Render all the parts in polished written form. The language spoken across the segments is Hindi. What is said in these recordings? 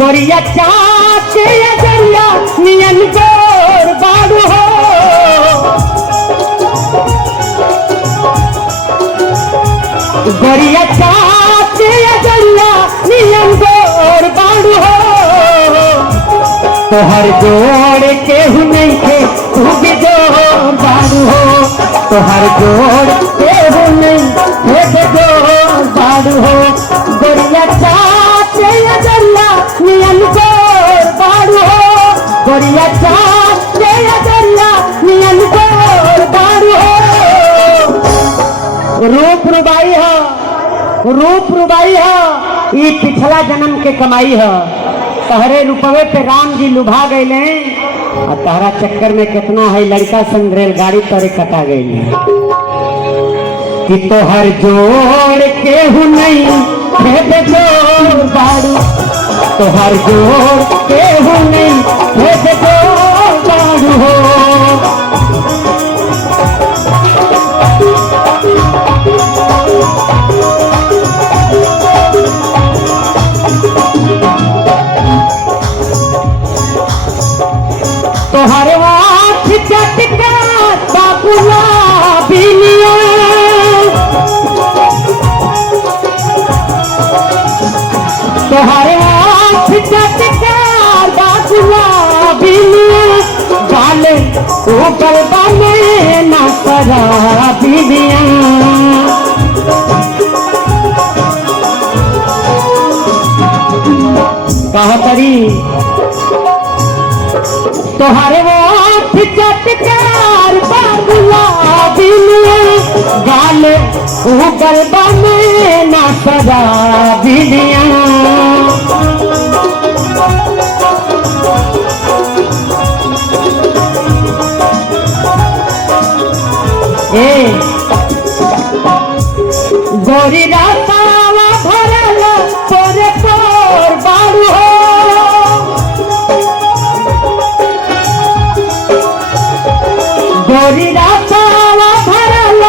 गोरिया चाचे दरिया नियन गोर बाड़ू हो गोरिया चाचे दरिया नियन गोर बाड़ू हो तोहर जोड़ केहू नहीं थे तू भी जोर बाड़ू हो तोहर जोड़ केहू नहीं थे जोर बाड़ू हो गोरिया चाचे दरिया नियन गोर बाड़ू हो गोरिया चाचे दरिया नियन गोर बाड़ू हो रूप रुबाई है ये पिछला जन्म के कमाई है तहरे रुपवे पे राम जी लुभा गए और तहरा चक्कर में कितना है लड़का संग रेलगाड़ी तरे कटा गई कि तोहर जोड़ केहू नहीं भेद जोड़ बाड़ू तोहर जोड़ केहू नहीं भेद जोड़ बाड़ू हो तोहरे आँख चटका बाबुला बिलिया तोहरे आँख चटका बाबुला बिलिया गाले ऊपर बने ना करा बिलिया कहा करी तोहरे आँख चटकार बाबुला बिलिया गाले ऊपर बने ना सदा बिलिया गोरी रातावा भरल तोरे तोर बाड़ू हो गोरी रातावा भरल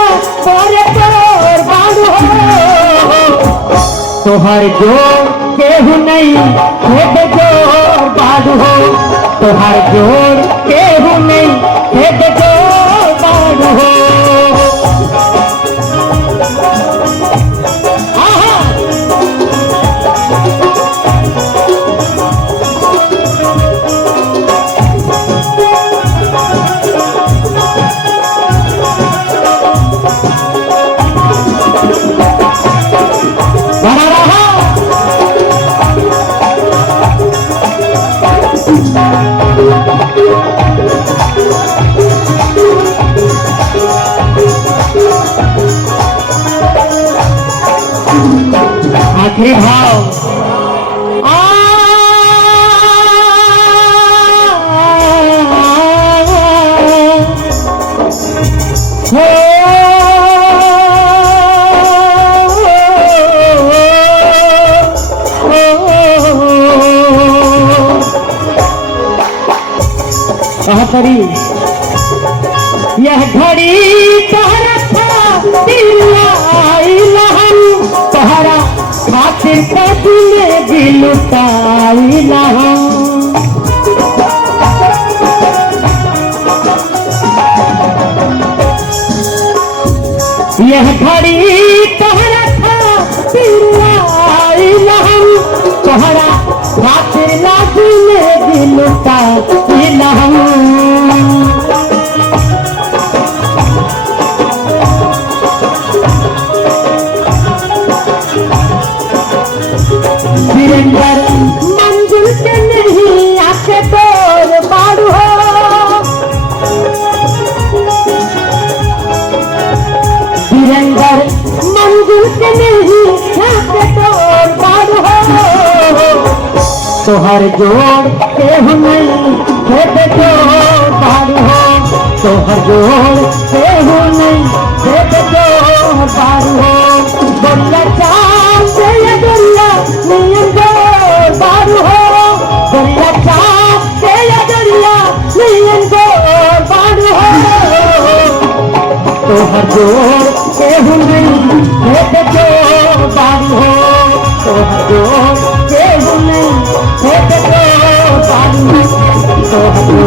तोरे तोर बाड़ू हो तोहर जोड़ केहू नहीं भेद जोड़ बाड़ू हो तोहर जोड़ केहू नहीं भेद जोड़ बाड़ू हो आखिरी भाव कहा करी यह घड़ी तोहरा था दिलाई लहन तोहरा खातिर कदले भी लुटाई लहन यह घड़ी तोहरा था दिलाई लहन तोहरा खातिर कदले भी लुटाई लहन मंजिल के नहीं आके तोर बाड़ू हो वीरेंद्र मंजिल के नहीं आके तोर बाड़ू हो तोहर जोड़ केहू नहीं भेद जोड़ बाड़ू हो तोहर जोड़ केहू नहीं भेद जोड़ बाड़ू हो गोरिया चाचे दरिया नियन गोर बाड़ू हो गोरिया चाचे दरिया नियन गोर बाड़ू हो तोहर जोड़ केहू नहीं भेद जोड़ बाड़ू हो तोहर जोड़ केहू नहीं भेद तो